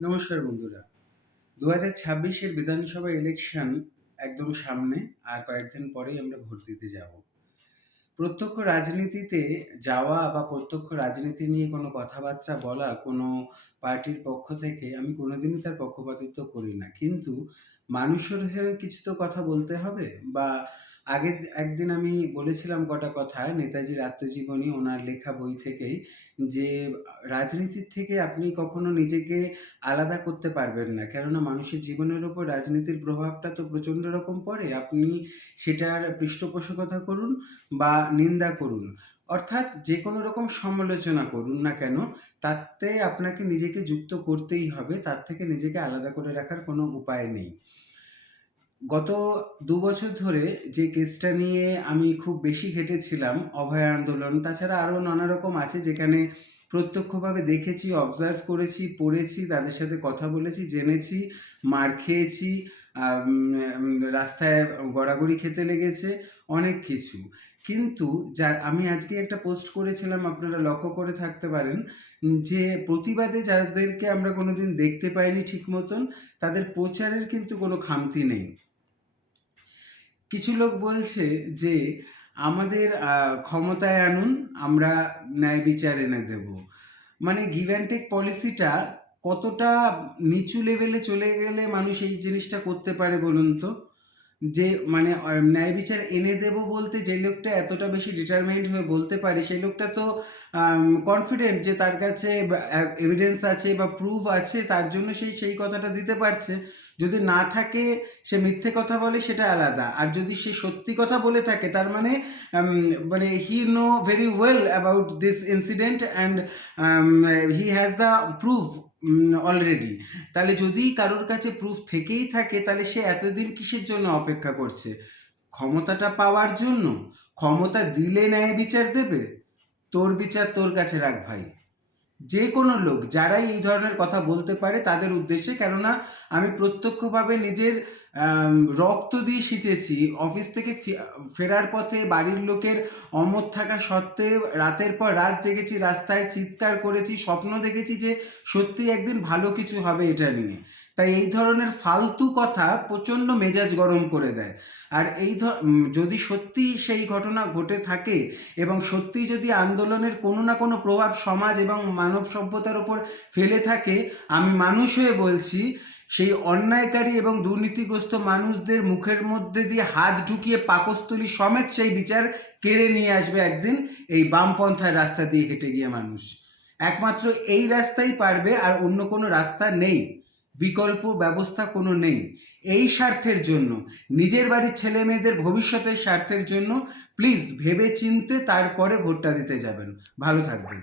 নমস্কার বন্ধুরা। ২০২৬-এর বিধানসভা ইলেকশন একদম সামনে। আর কয়েকদিন পরেই আমরা ভোট দিতে যাব। প্রত্যক্ষ রাজনীতিতে যাওয়া বা প্রত্যক্ষ রাজনীতি নিয়ে কোনো কথাবার্তা বলা কোনো পার্টির পক্ষ থেকে আমি কোনোদিনই তার পক্ষপাতিত্ব করি না। কিন্তু মানুষের হয়ে কিছু তো কথা বলতে হবে। বা আগের একদিন আমি বলেছিলাম কটা কথা নেতাজির আত্মজীবনী ওনার লেখা বই থেকেই যে রাজনীতির থেকে আপনি কখনো নিজেকে আলাদা করতে পারবেন না। কেননা মানুষের জীবনের উপর রাজনীতির প্রভাবটা তো প্রচণ্ড রকম পড়ে। আপনি সেটার পৃষ্ঠপোষকতা করুন বা নিন্দা করুন, অর্থাৎ যে কোনো রকম সমালোচনা করুন না কেন, তাতে আপনাকে নিজেকে যুক্ত করতেই হবে। তার থেকে নিজেকে আলাদা করে রাখার কোনো উপায় নেই। গত ২ বছর ধরে যে কেসটা নিয়ে আমি খুব বেশি ঘেঁটেছিলাম, অভয়া আন্দোলন, তাছাড়া আরও নানা রকম আছে যেখানে প্রত্যক্ষভাবে দেখেছি, অবজার্ভ করেছি, পড়েছি, তাদের সাথে কথা বলেছি, জেনেছি, মার খেয়েছি, রাস্তায় গড়াগড়ি খেতে লেগেছে, অনেক কিছু। কিন্তু যা আমি আজকে একটা পোস্ট করেছিলাম, আপনারা লক্ষ্য করে থাকতে পারেন যে প্রতিবাদে যাদেরকে আমরা কোনোদিন দেখতে পাইনি ঠিক মতন, তাদের প্রচারের কিন্তু কোনো খামতি নেই। কিছু লোক বলছে যে আমাদের ক্ষমতায় আনুন, আমরা ন্যায় বিচার এনে দেব। মানে গিভ অ্যান্ড টেক পলিসিটা কতটা নিচু লেভেলে চলে গেলে মানুষ এই জিনিসটা করতে পারে বলুন তো? যে মানে ন্যায় বিচার এনে দেব বলতে যে লোকটা এতটা বেশি ডিটারমাইন্ড হয়ে বলতে পারে, সেই লোকটা তো কনফিডেন্ট যে তার কাছে এভিডেন্স আছে বা প্রুফ আছে, তার জন্য সেই কথাটা দিতে পারছে। যদি না থাকে, সে মিথ্যে কথা বলে, সেটা আলাদা। আর যদি সে সত্যি কথা বলে থাকে, তার মানে মানে he know very well about this incident and he has the proof already. তাহলে যদি কারোর কাছে প্রুফ থেকেই থাকে, তাহলে সে এতদিন কিসের জন্য অপেক্ষা করছে? ক্ষমতাটা পাওয়ার জন্য? ক্ষমতা দিলে ন্যায় বিচার দেবে? তোর বিচার তোর কাছে রাখ ভাই। যে কোনো লোক যারাই এই ধরনের কথা বলতে পারে তাদের উদ্দেশ্যে, কেননা আমি প্রত্যক্ষভাবে নিজের রক্ত দিয়ে সিঁচেছি। অফিস থেকে ফেরার পথে বাড়ির লোকের অমত থাকা সত্ত্বেও রাতের পর রাত জেগেছি, রাস্তায় চিৎকার করেছি, স্বপ্ন দেখেছি যে সত্যি একদিন ভালো কিছু হবে এটা নিয়ে। তাই এই ধরনের ফালতু কথা প্রচণ্ড মেজাজ গরম করে দেয়। আর যদি সত্যি সেই ঘটনা ঘটে থাকে এবং সত্যিই যদি আন্দোলনের কোনো না কোনো প্রভাব সমাজ এবং মানব সভ্যতার ওপর ফেলে থাকে, আমি মানুষ হয়ে বলছি, সেই অন্যায়কারী এবং দুর্নীতিগ্রস্ত মানুষদের মুখের মধ্যে দিয়ে হাত ঢুকিয়ে পাকস্থলী সমেত সেই বিচার কেড়ে নিয়ে আসবে একদিন এই বামপন্থার রাস্তা দিয়ে হেঁটে গিয়ে মানুষ। একমাত্র এই রাস্তাই পারবে, আর অন্য কোনো রাস্তা নেই, বিকল্প ব্যবস্থা কোনো নেই। এই স্বার্থের জন্য, নিজের বাড়ির ছেলে মেয়েদের ভবিষ্যতের স্বার্থের জন্য প্লিজ ভেবে চিনতে তারপরে ভোটটা দিতে যাবেন। ভালো থাকবেন।